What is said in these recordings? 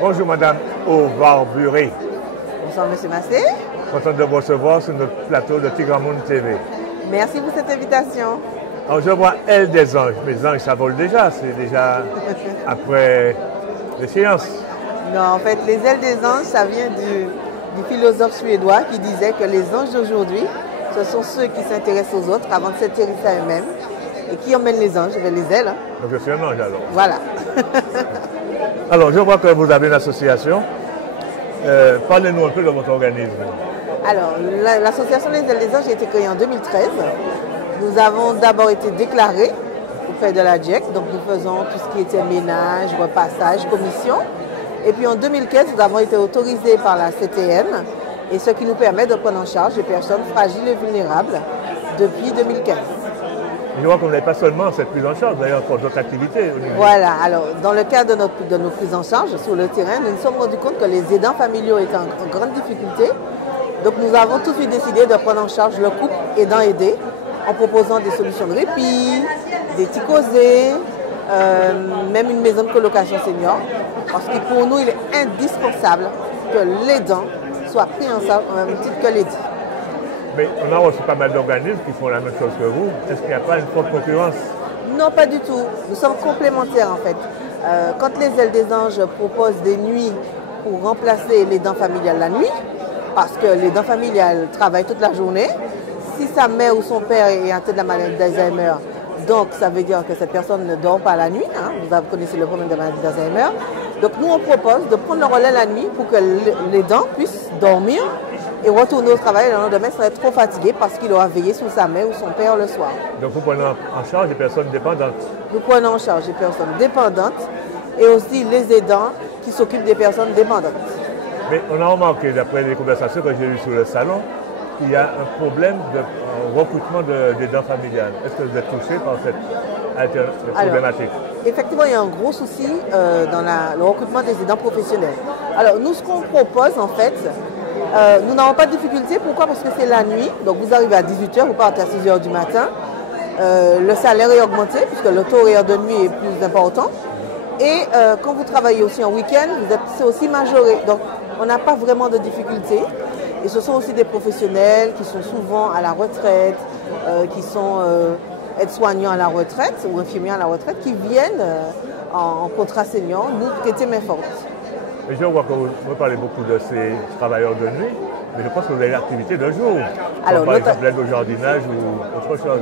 Bonjour Madame Ovarburé. Bonsoir Monsieur Massé. Content de vous recevoir sur notre plateau de Tigramoun TV. Merci pour cette invitation. Alors je vois Aile des anges. Mes anges, ça vole déjà, c'est déjà après l'échéance. Non, en fait, les ailes des anges, ça vient du philosophe suédois qui disait que les anges d'aujourd'hui, ce sont ceux qui s'intéressent aux autres avant de s'intéresser à eux-mêmes. Et qui emmènent les anges vers les ailes. Hein. Donc je suis un ange alors. Voilà. Alors je vois que vous avez une association. Parlez-nous un peu de votre organisme. Alors, l'association des ailes des anges a été créée en 2013. Nous avons d'abord été déclarés auprès de la DGEC. Donc nous faisons tout ce qui était ménage, repassage, commission. Et puis en 2015, nous avons été autorisés par la CTM. Et ce qui nous permet de prendre en charge les personnes fragiles et vulnérables depuis 2015. Je vois qu'on n'avait pas seulement cette prise en charge, d'ailleurs pour d'autres activités. Voilà, alors dans le cadre de nos prises en charge sur le terrain, nous nous sommes rendus compte que les aidants familiaux étaient en grande difficulté. Donc nous avons tout de suite décidé de prendre en charge le couple aidant-aidé en proposant des solutions de répit, des petits causés, même une maison de colocation senior. Parce que pour nous, il est indispensable que l'aidant soit pris en charge au même titre que l'aidé. Mais on a aussi pas mal d'organismes qui font la même chose que vous. Est-ce qu'il n'y a pas une forte concurrence? Non, pas du tout. Nous sommes complémentaires en fait. Quand les ailes des anges proposent des nuits pour remplacer les dents familiales la nuit, parce que les dents familiales travaillent toute la journée, si sa mère ou son père est atteint de la maladie d'Alzheimer, donc ça veut dire que cette personne ne dort pas la nuit. Hein, vous connaissez le problème de la maladie d'Alzheimer. Donc nous on propose de prendre le relais la nuit pour que les dents puissent dormir et retourner au travail le lendemain serait trop fatigué parce qu'il aura veillé sur sa mère ou son père le soir. Donc vous prenez en charge des personnes dépendantes? Nous prenons en charge des personnes dépendantes et aussi les aidants qui s'occupent des personnes dépendantes. Mais on a remarqué, d'après les conversations que j'ai eues sur le salon, qu'il y a un problème de recrutement d'aidants familiales. Est-ce que vous êtes touché par cette problématique? Effectivement, il y a un gros souci dans le recrutement des aidants professionnels. Alors nous, ce qu'on propose en fait, nous n'avons pas de difficulté. Pourquoi? Parce que c'est la nuit. Donc vous arrivez à 18h, vous partez à 6h du matin. Le salaire est augmenté puisque le taux horaire de nuit est plus important. Et quand vous travaillez aussi en week-end, c'est aussi majoré. Donc on n'a pas vraiment de difficulté. Et ce sont aussi des professionnels qui sont souvent à la retraite, qui sont aides-soignants à la retraite ou infirmiers à la retraite, qui viennent en contrat senior nous prêter main forte. Et je vois que vous parlez beaucoup de ces travailleurs de nuit, mais je pense que vous avez l'activité de jour. Alors, par exemple l'aide au jardinage ou autre chose.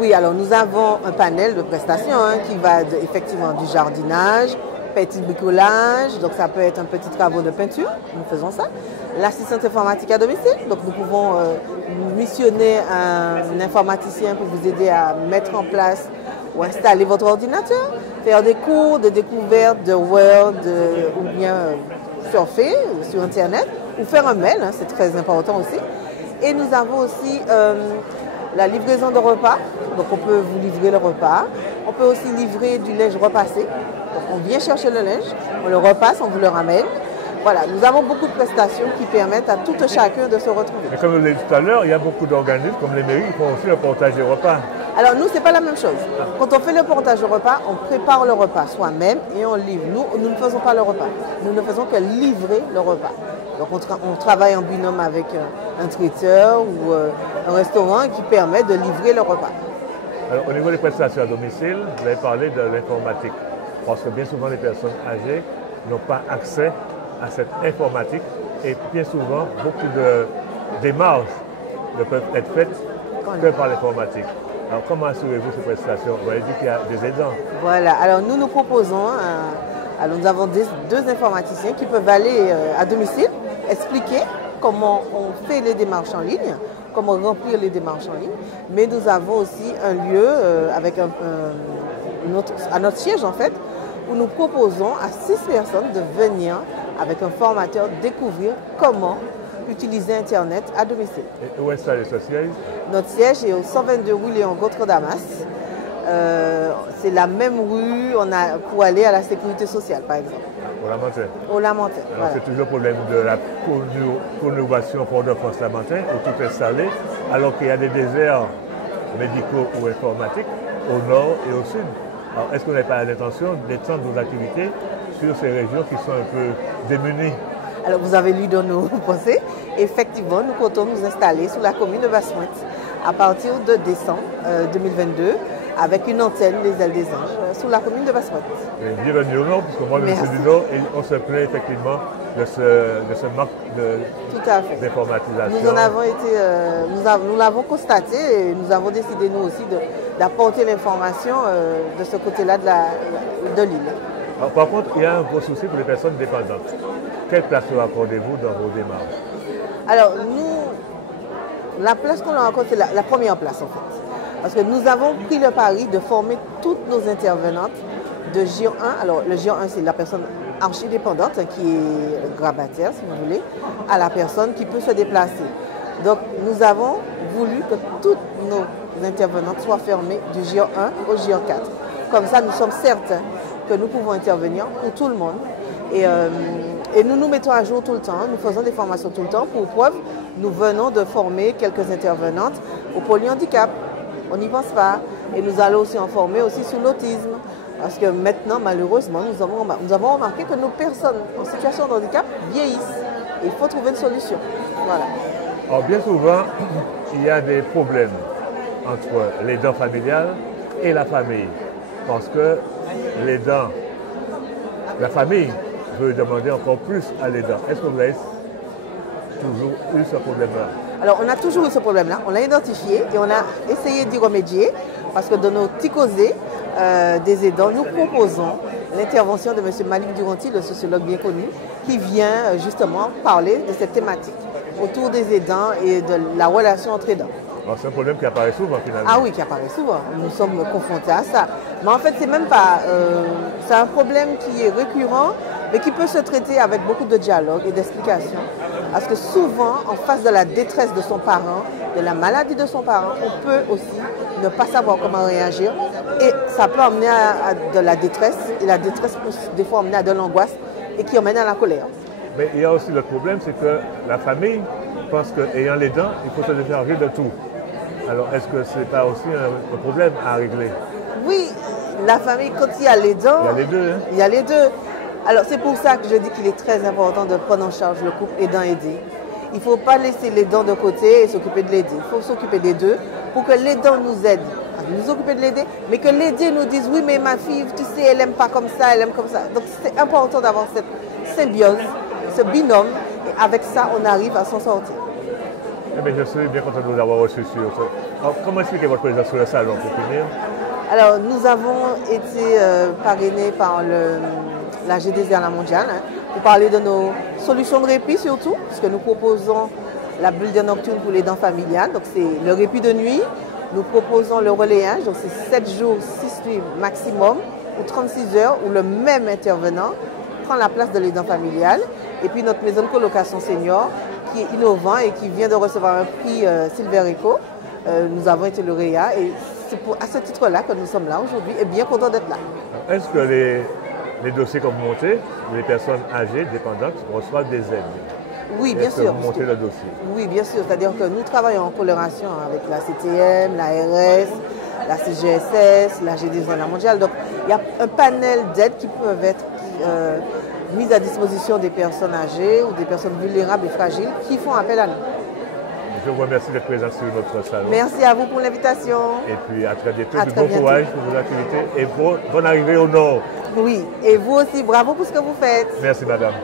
Oui, alors nous avons un panel de prestations qui va effectivement du jardinage, petit bricolage, donc ça peut être un petit travaux de peinture, nous faisons ça. L'assistante informatique à domicile, donc nous pouvons missionner un informaticien pour vous aider à mettre en place ou installer votre ordinateur, faire des cours de découverte de Word ou bien surfer sur Internet ou faire un mail, c'est très important aussi. Et nous avons aussi la livraison de repas, donc on peut vous livrer le repas. On peut aussi livrer du linge repassé, donc on vient chercher le linge, on le repasse, on vous le ramène. Voilà, nous avons beaucoup de prestations qui permettent à tout et chacun de se retrouver. Mais comme vous l'avez dit tout à l'heure, il y a beaucoup d'organismes comme les mairies qui font aussi le portage des repas. Alors nous, ce n'est pas la même chose. Quand on fait le portage de repas, on prépare le repas soi-même et on livre. Nous ne faisons pas le repas. Nous ne faisons que livrer le repas. Donc on travaille en binôme avec un traiteur ou un restaurant qui permet de livrer le repas. Alors au niveau des prestations à domicile, vous avez parlé de l'informatique. Parce que bien souvent les personnes âgées n'ont pas accès à cette informatique et bien souvent beaucoup de démarches ne peuvent être faites que par l'informatique. Alors comment assurez-vous ces prestations? Vous avez dit qu'il y a des aidants. Voilà, alors nous proposons, alors nous avons deux informaticiens qui peuvent aller à domicile, expliquer comment on fait les démarches en ligne, comment remplir les démarches en ligne, mais nous avons aussi un lieu avec à notre siège en fait, où nous proposons à 6 personnes de venir avec un formateur découvrir comment utiliser Internet à domicile. Et où est ce siège? Notre siège est au 122 rue Léon Gautreau-Damas. C'est la même rue pour aller à la sécurité sociale, par exemple. Au Lamentin. Au Lamentin. Alors voilà. c'est toujours le problème de la conurbation Fort-de-France-Lamentin où tout est salé, alors qu'il y a des déserts médicaux ou informatiques au nord et au sud. Alors, est-ce qu'on n'a pas l'intention d'étendre nos activités sur ces régions qui sont un peu démunies? Alors, vous avez lu dans nos pensées. Effectivement, nous comptons nous installer sur la commune de Basse-Pointe à partir de décembre 2022 avec une antenne des Ailes des Anges sur la commune de Basse-Pointe. Bienvenue au Nord, puisque moi, je suis du Nord et on se plaint effectivement de ce manque d'informatisation. Nous en avons été, nous l'avons constaté et nous avons décidé nous aussi d'apporter l'information de ce côté-là de l'île. Par contre, il y a un gros souci pour les personnes dépendantes. Quelle place accordez-vous dans vos démarches? Alors, nous, la place qu'on leur accorde, c'est la première place en fait. Parce que nous avons pris le pari de former toutes nos intervenantes de GIR 1. Alors, le GIR 1, c'est la personne archidépendante qui est grabataire, si vous voulez, à la personne qui peut se déplacer. Donc, nous avons voulu que toutes nos intervenantes soient formées du GIR 1 au GIR 4. Comme ça, nous sommes certains que nous pouvons intervenir pour tout le monde. Et nous nous mettons à jour tout le temps, nous faisons des formations tout le temps. Pour preuve, nous venons de former quelques intervenantes au polyhandicap. On n'y pense pas. Et nous allons aussi en former aussi sur l'autisme. Parce que maintenant, malheureusement, nous avons remarqué que nos personnes en situation de handicap vieillissent. Et il faut trouver une solution. Voilà. Alors, bien souvent, il y a des problèmes entre l'aidant familial et la famille. Parce que l'aidant, la famille veut demander encore plus à l'aidant. Est-ce que vous avez toujours eu ce problème-là? Alors, on a toujours eu ce problème-là. On l'a identifié et on a essayé d'y remédier. Parce que dans nos petits causés des aidants, nous proposons l'intervention de M. Malik Duranti, le sociologue bien connu, qui vient justement parler de cette thématique autour des aidants et de la relation entre aidants. C'est un problème qui apparaît souvent finalement. Ah oui, qui apparaît souvent. Nous sommes confrontés à ça. Mais en fait, c'est même pas... c'est un problème qui est récurrent, mais qui peut se traiter avec beaucoup de dialogue et d'explication. Parce que souvent, en face de la détresse de son parent, de la maladie de son parent, on peut aussi ne pas savoir comment réagir. Et ça peut amener à de la détresse. Et la détresse peut des fois amener à de l'angoisse et qui emmène à la colère. Mais il y a aussi le problème, c'est que la famille pense qu'ayant les dents, il faut se décharger de tout. Alors, est-ce que ce n'est pas aussi un problème à régler? Oui, la famille, quand il y a les dents... Il y a les deux. Hein? Il y a les deux. Alors, c'est pour ça que je dis qu'il est très important de prendre en charge le couple aidant-aidé. Il ne faut pas laisser les dents de côté et s'occuper de l'aider. Il faut s'occuper des deux pour que l'aidant nous aide à nous occuper de l'aider, mais que l'aider nous dise « Oui, mais ma fille, tu sais, elle n'aime pas comme ça, elle aime comme ça. » Donc, c'est important d'avoir cette symbiose, ce binôme, et avec ça, on arrive à s'en sortir. Eh bien, je suis bien content de vous avoir reçu sur ça. Alors, comment expliquer votre présence sur le salon pour finir? Alors, nous avons été parrainés par la GDZR mondiale pour parler de nos solutions de répit surtout, puisque nous proposons la bulle de nocturne pour les dents familiales. Donc, c'est le répit de nuit. Nous proposons le relayage, donc c'est 7 jours, 6 nuits maximum, ou 36 heures, où le même intervenant prend la place de l'aidant familial. Et puis notre maison de colocation senior, qui est innovant et qui vient de recevoir un prix Silver Eco. Nous avons été lauréats et c'est à ce titre-là que nous sommes là aujourd'hui et bien contents d'être là. Est-ce que les dossiers que vous montez, les personnes âgées, dépendantes, reçoivent des aides? Oui, bien sûr. Vous montez le dossier? Oui, bien sûr. C'est-à-dire que nous travaillons en collaboration avec la CTM, la RS, la CGSS, la GDZR mondiale. Donc, il y a un panel d'aides qui peuvent être mises à disposition des personnes âgées ou des personnes vulnérables et fragiles qui font appel à nous. Je vous remercie d'être présent sur notre salon. Merci à vous pour l'invitation. Et puis à très bientôt. Bon courage pour vos activités et bonne arrivée au Nord. Oui, et vous aussi, bravo pour ce que vous faites. Merci madame.